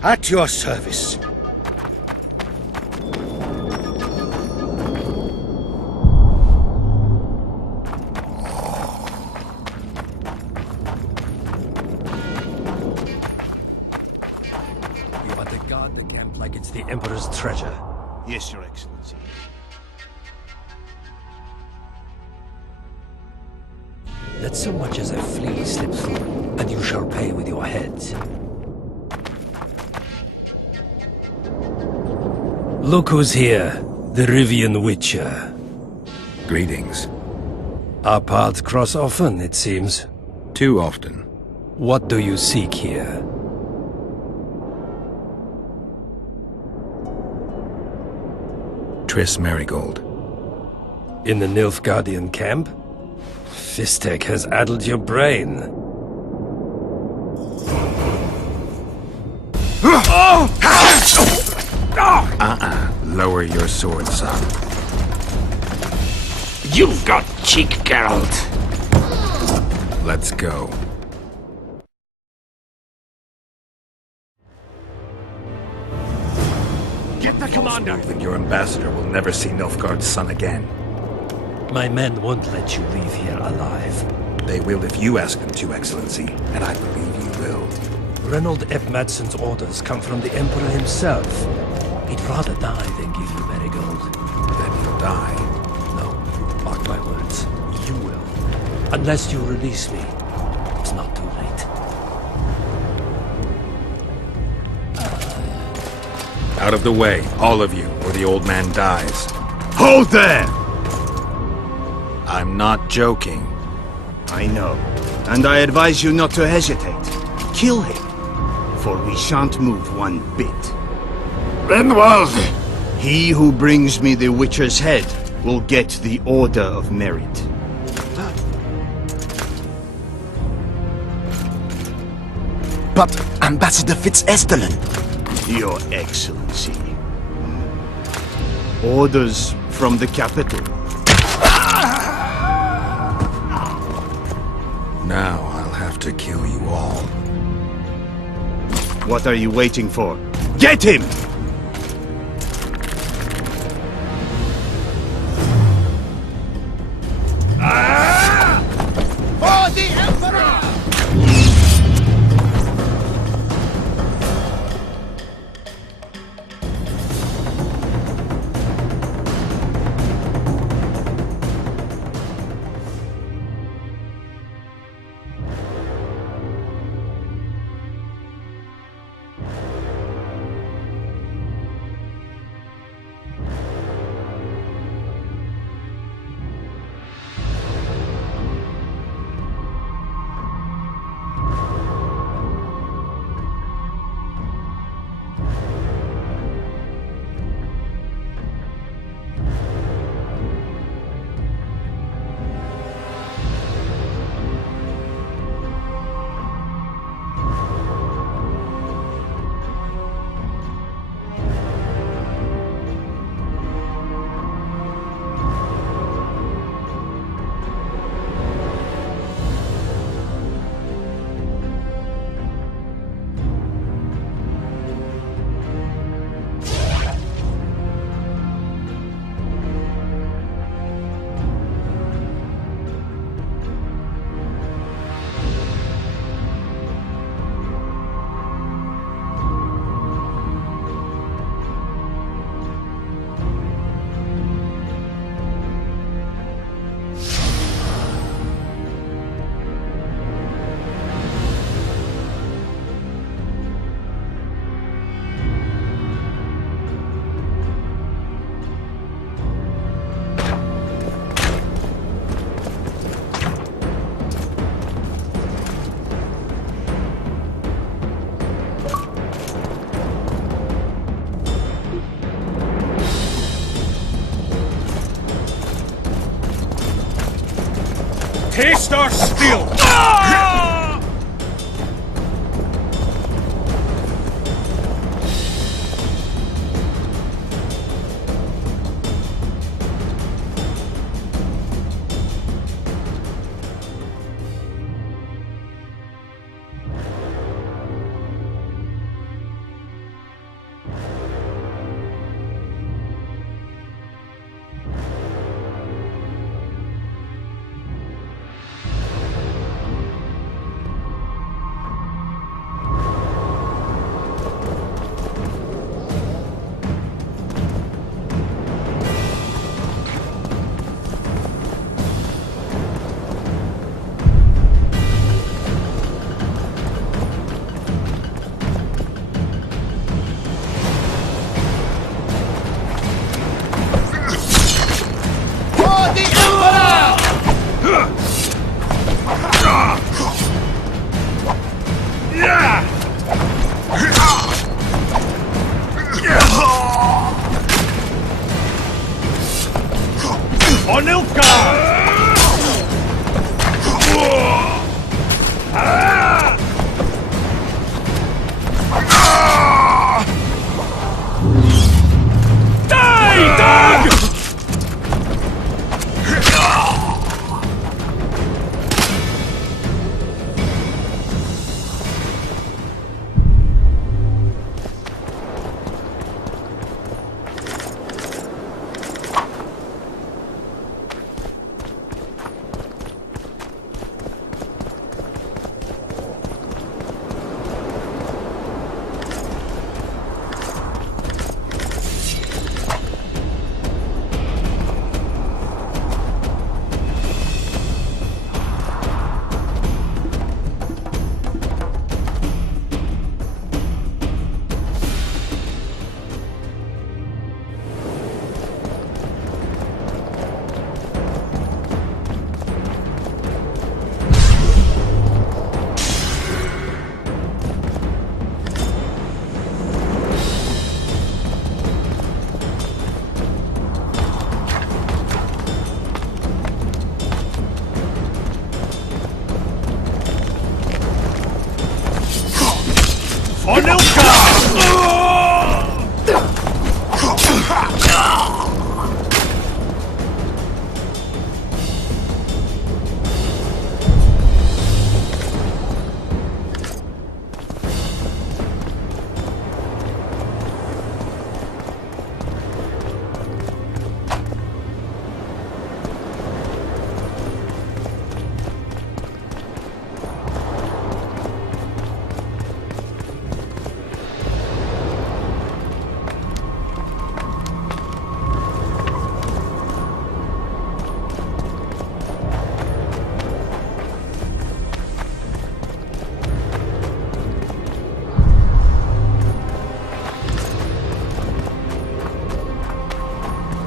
At your service. You are to guard the camp like it's the Emperor's treasure. Yes, Your Excellency. Let so much as a flea slip through, and you shall pay with your heads. Look who's here, the Rivian Witcher. Greetings. Our paths cross often, it seems. Too often. What do you seek here? Triss Marigold. In the Nilfgaardian camp? Fistek has addled your brain. Lower your sword, son. You've got cheek, Geralt. Let's go. Get the commander! I think your ambassador will never see Nilfgaard's son again. My men won't let you leave here alive. They will if you ask them to, Excellency, and I believe you will. Reynold Ep Madsen's orders come from the Emperor himself. He'd rather die than give you Marigold. Then he'll die. No, mark my words. You will. Unless you release me. It's not too late. Out of the way, all of you, or the old man dies. Hold there! I'm not joking. I know. And I advise you not to hesitate. Kill him. For we shan't move one bit. Renwald! He who brings me the Witcher's head will get the Order of Merit. But Ambassador Fitz-Estellen... Your Excellency. Orders from the capital. Now I'll have to kill you all. What are you waiting for? Get him! For the Emperor! Taste our steel!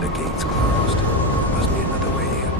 The gate's closed. Must be another way in.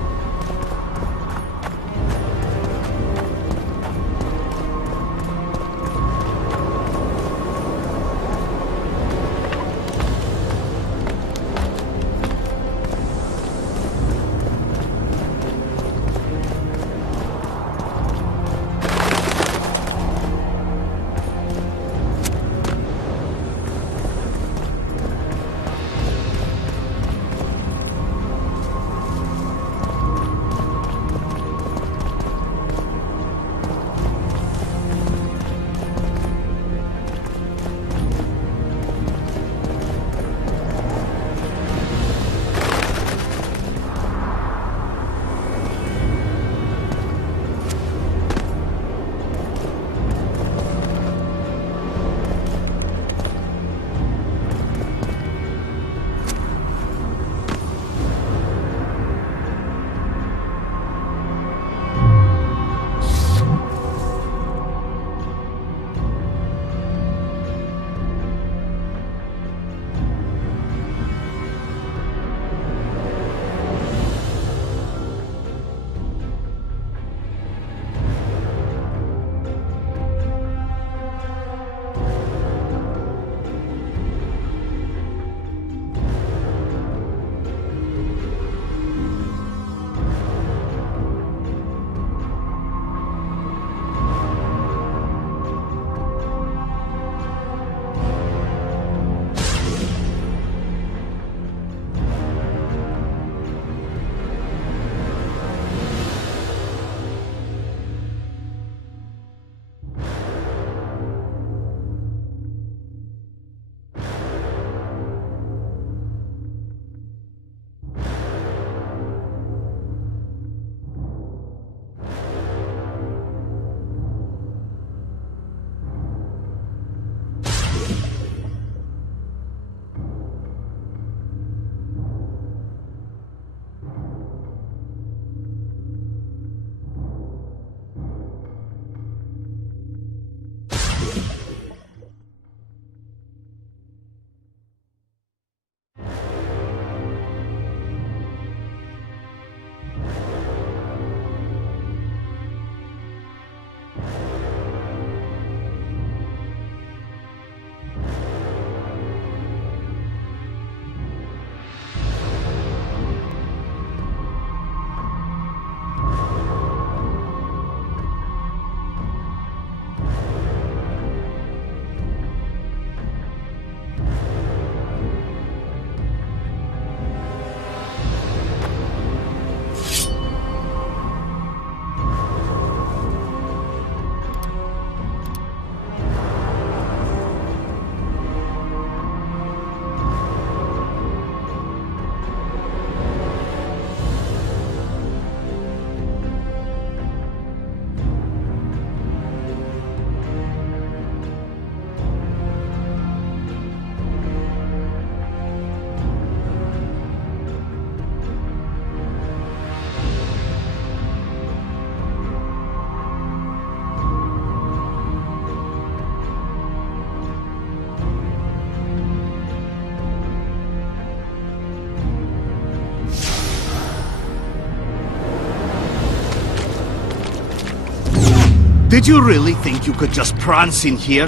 Did you really think you could just prance in here?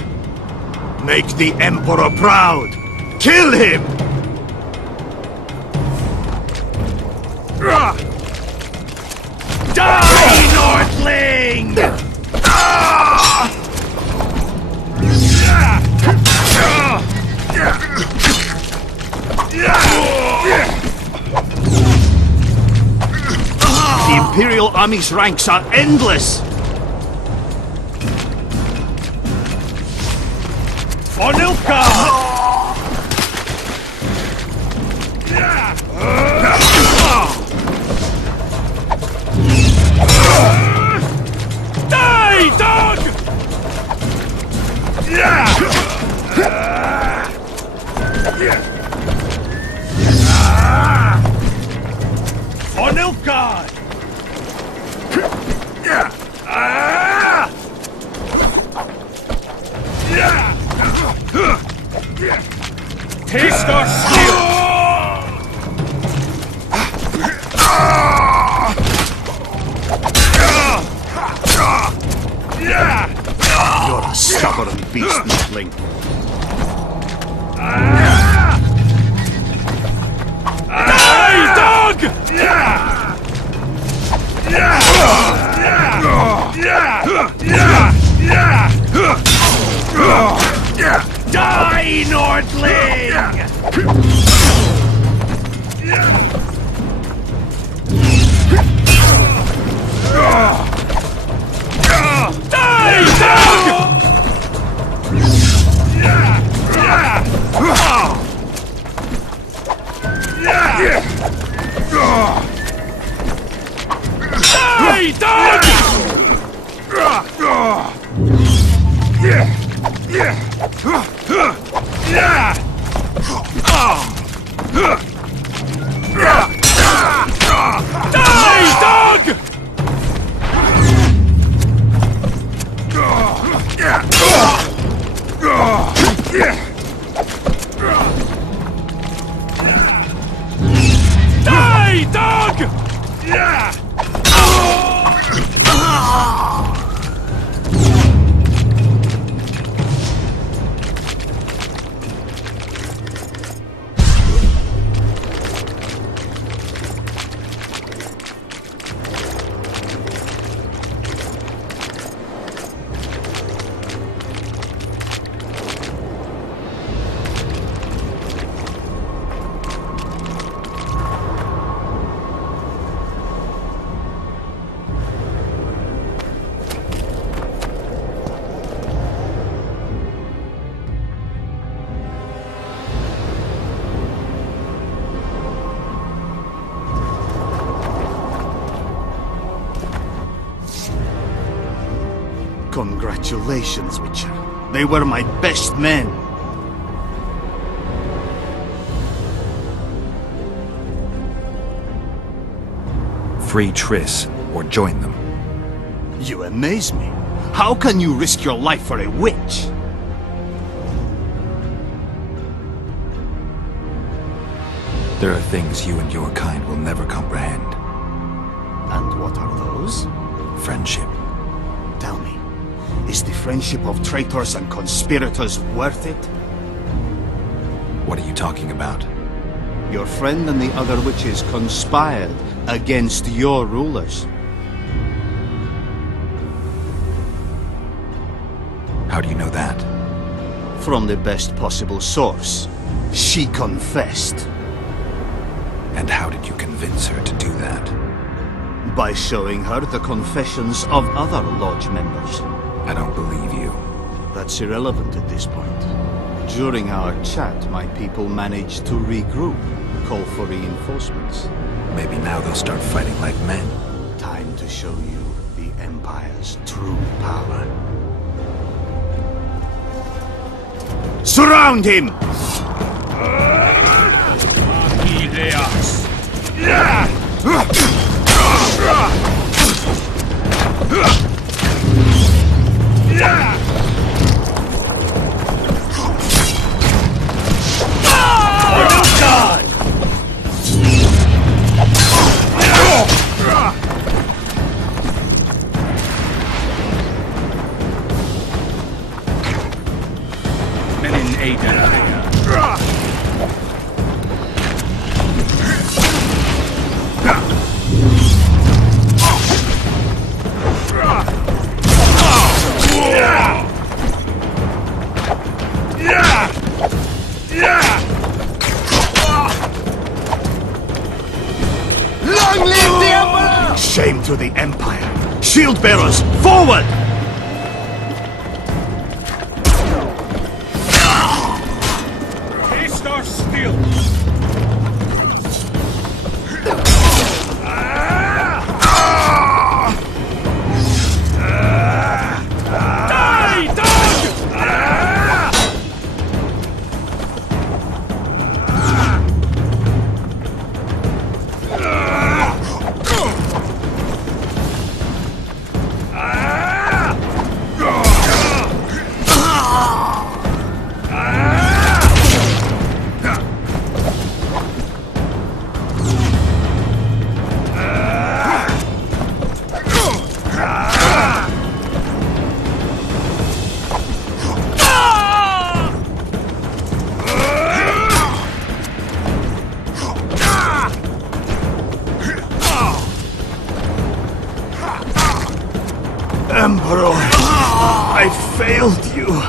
Make the Emperor proud! Kill him! Die, Northling! army's ranks are endless! Onilka! Die, dog! Onilka! Taste our skill! You're a stubborn beast, Nutling. Die, dog! Die, Nordling! Die, dog! Die, dog! Die, dog! Die, dog! Congratulations, Witcher. They were my best men. Free Triss, or join them. You amaze me. How can you risk your life for a witch? There are things you and your kind will never comprehend. And what are those? Friendship. Tell me, is the friendship of traitors and conspirators worth it? What are you talking about? Your friend and the other witches conspired against your rulers. How do you know that? From the best possible source. She confessed. And how did you convince her to do that? By showing her the confessions of other lodge members. I don't believe you. That's irrelevant at this point. During our chat, my people managed to regroup, call for reinforcements. Maybe now they'll start fighting like men. Time to show you the Empire's true power. Surround him! Shame to to the Empire. Shield bearers, forward! Haste or still! Die, dog! Emperor, I failed you.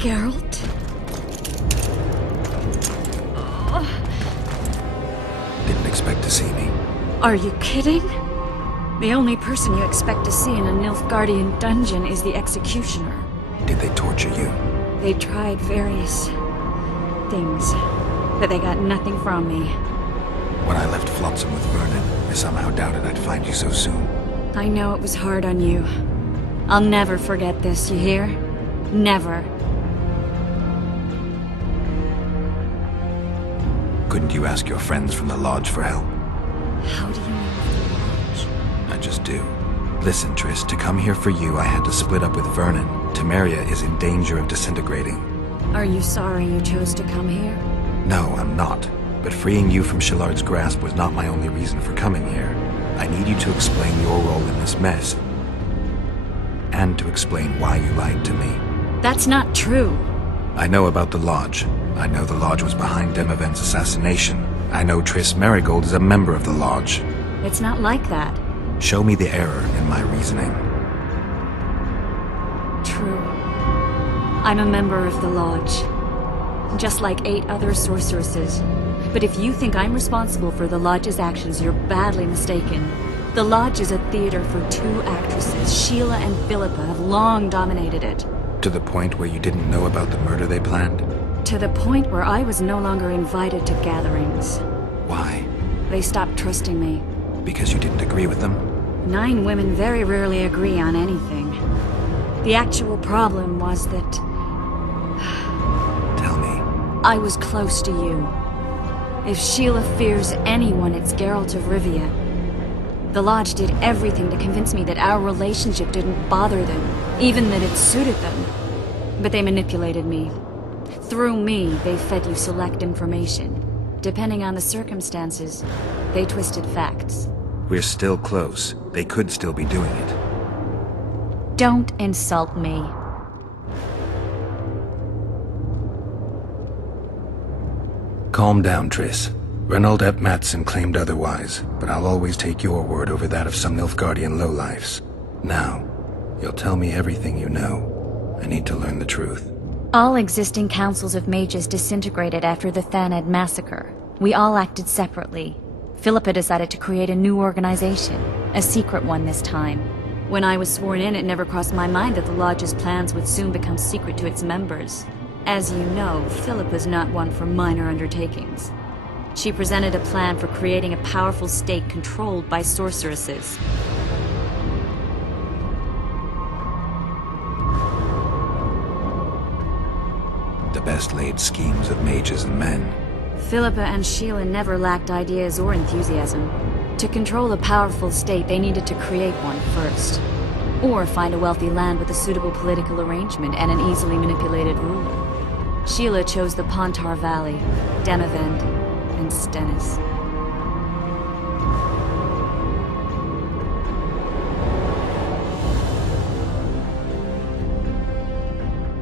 Geralt? Didn't expect to see me. Are you kidding? The only person you expect to see in a Nilfgaardian dungeon is the executioner. did they torture you? They tried various things, but they got nothing from me. When I left Flotsam with Vernon, I somehow doubted I'd find you so soon. I know it was hard on you. I'll never forget this, you hear? Never. Couldn't you ask your friends from the Lodge for help? How do you know of the Lodge? I just do. Listen, Triss, to come here for you, I had to split up with Vernon. Temeria is in danger of disintegrating. Are you sorry you chose to come here? No, I'm not. But freeing you from Shillard's grasp was not my only reason for coming here. I need you to explain your role in this mess. And to explain why you lied to me. That's not true. I know about the Lodge. I know the Lodge was behind Demavend's assassination. I know Triss Marigold is a member of the Lodge. It's not like that. Show me the error in my reasoning. True. I'm a member of the Lodge. Just like 8 other sorceresses. But if you think I'm responsible for the Lodge's actions, you're badly mistaken. The Lodge is a theater for 2 actresses. Sheila and Philippa have long dominated it. To the point where you didn't know about the murder they planned? To the point where I was no longer invited to gatherings. Why? They stopped trusting me. Because you didn't agree with them? 9 women very rarely agree on anything. The actual problem was that Tell me. I was close to you. If Sheila fears anyone, it's Geralt of Rivia. The Lodge did everything to convince me that our relationship didn't bother them, even that it suited them. But they manipulated me. Through me, they fed you select information. Depending on the circumstances, they twisted facts. We're still close. They could still be doing it. Don't insult me. Calm down, Triss. Reynold Ep Matson claimed otherwise, but I'll always take your word over that of some Nilfgaardian lowlifes. Now, you'll tell me everything you know. I need to learn the truth. All existing councils of mages disintegrated after the Thaned massacre. We all acted separately. Philippa decided to create a new organization, a secret one this time. When I was sworn in, it never crossed my mind that the Lodge's plans would soon become secret to its members. As you know, Philippa's not one for minor undertakings. She presented a plan for creating a powerful state controlled by sorceresses. The best laid schemes of mages and men. Philippa and Sheila never lacked ideas or enthusiasm. To control a powerful state, they needed to create one first. Or find a wealthy land with a suitable political arrangement and an easily manipulated ruler. Sheila chose the Pontar Valley, Demavend, and Stennis.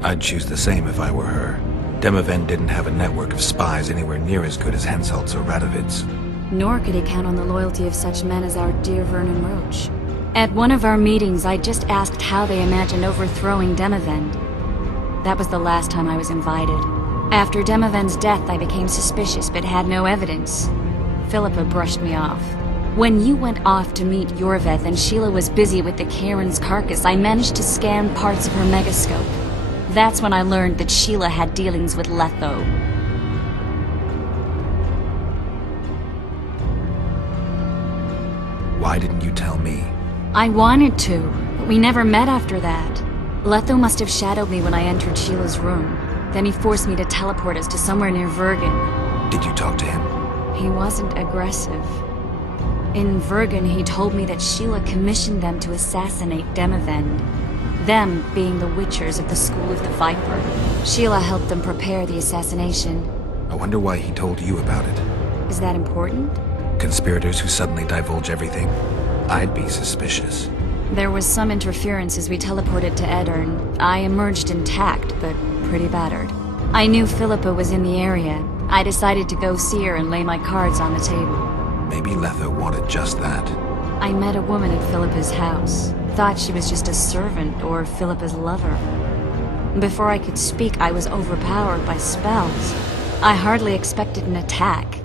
I'd choose the same if I were her. Demavend didn't have a network of spies anywhere near as good as Henselt's or Radovid's. Nor could he count on the loyalty of such men as our dear Vernon Roche. At one of our meetings, I just asked how they imagined overthrowing Demavend. That was the last time I was invited. After Demavend's death, I became suspicious but had no evidence. Philippa brushed me off. When you went off to meet Yorveth and Sheila was busy with the Karen's carcass, I managed to scan parts of her megascope. That's when I learned that Sheila had dealings with Letho. Why didn't you tell me? I wanted to, but we never met after that. Letho must have shadowed me when I entered Sheila's room. Then he forced me to teleport us to somewhere near Vergen. Did you talk to him? He wasn't aggressive. In Vergen, he told me that Sheila commissioned them to assassinate Demavend. Them being the Witchers of the School of the Viper. Sheila helped them prepare the assassination. I wonder why he told you about it. Is that important? Conspirators who suddenly divulge everything? I'd be suspicious. There was some interference as we teleported to Edirn. I emerged intact, but pretty battered. I knew Philippa was in the area. I decided to go see her and lay my cards on the table. Maybe Letho wanted just that. I met a woman at Philippa's house. Thought she was just a servant or Philippa's lover. Before I could speak, I was overpowered by spells. I hardly expected an attack.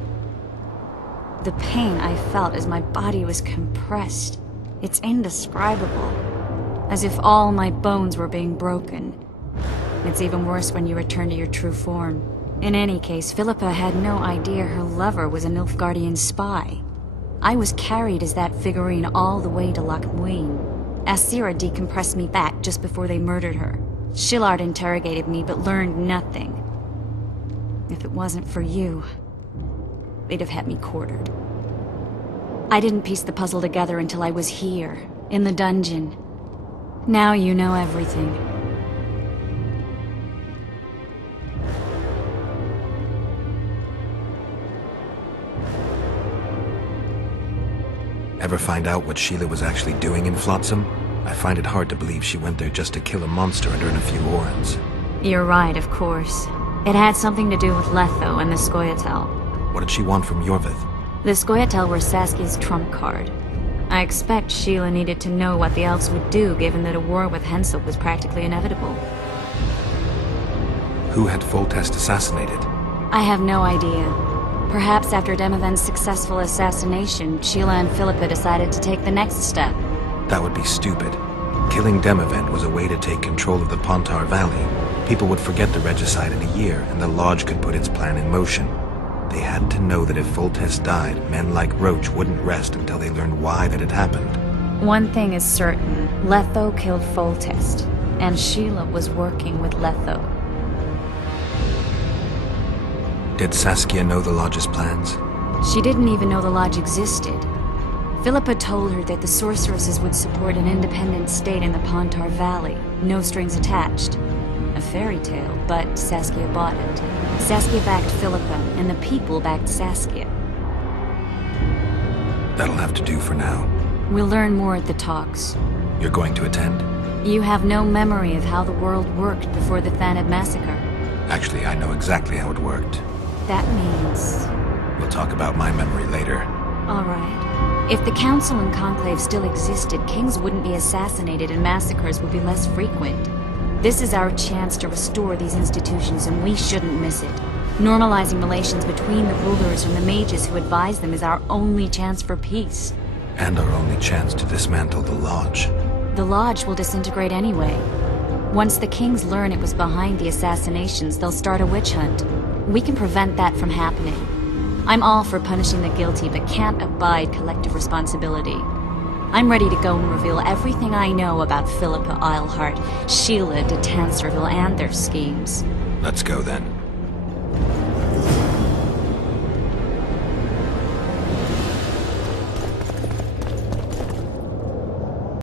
The pain I felt as my body was compressed. It's indescribable. As if all my bones were being broken. It's even worse when you return to your true form. In any case, Philippa had no idea her lover was a Nilfgaardian spy. I was carried as that figurine all the way to Loch Muin. Asira decompressed me back just before they murdered her. Shillard interrogated me but learned nothing. If it wasn't for you, they'd have had me quartered. I didn't piece the puzzle together until I was here, in the dungeon. Now you know everything. Ever find out what Sheila was actually doing in Flotsam? I find it hard to believe she went there just to kill a monster and earn a few orans. You're right, of course. It had something to do with Letho and the Scoia'tael. What did she want from Yorvith? The Scoia'tael were Saskia's trump card. I expect Sheila needed to know what the elves would do, given that a war with Hensel was practically inevitable. Who had Foltest assassinated? I have no idea. Perhaps after Demavend's successful assassination, Sheila and Philippa decided to take the next step. That would be stupid. Killing Demavend was a way to take control of the Pontar Valley. People would forget the regicide in a year, and the Lodge could put its plan in motion. They had to know that if Foltest died, men like Roach wouldn't rest until they learned why that had happened. One thing is certain. Letho killed Foltest, and Sheila was working with Letho. Did Saskia know the Lodge's plans? She didn't even know the Lodge existed. Philippa told her that the sorceresses would support an independent state in the Pontar Valley, no strings attached. A fairy tale, but Saskia bought it. Saskia backed Philippa, and the people backed Saskia. That'll have to do for now. We'll learn more at the talks. You're going to attend? You have no memory of how the world worked before the Thanad massacre. Actually, I know exactly how it worked. That means... We'll talk about my memory later. All right. If the Council and Conclave still existed, kings wouldn't be assassinated and massacres would be less frequent. This is our chance to restore these institutions, and we shouldn't miss it. Normalizing relations between the rulers and the mages who advise them is our only chance for peace. And our only chance to dismantle the Lodge. The Lodge will disintegrate anyway. Once the kings learn it was behind the assassinations, they'll start a witch hunt. We can prevent that from happening. I'm all for punishing the guilty, but can't abide collective responsibility. I'm ready to go and reveal everything I know about Philippa Eilhart, Sheila de Tanserville, and their schemes. Let's go then.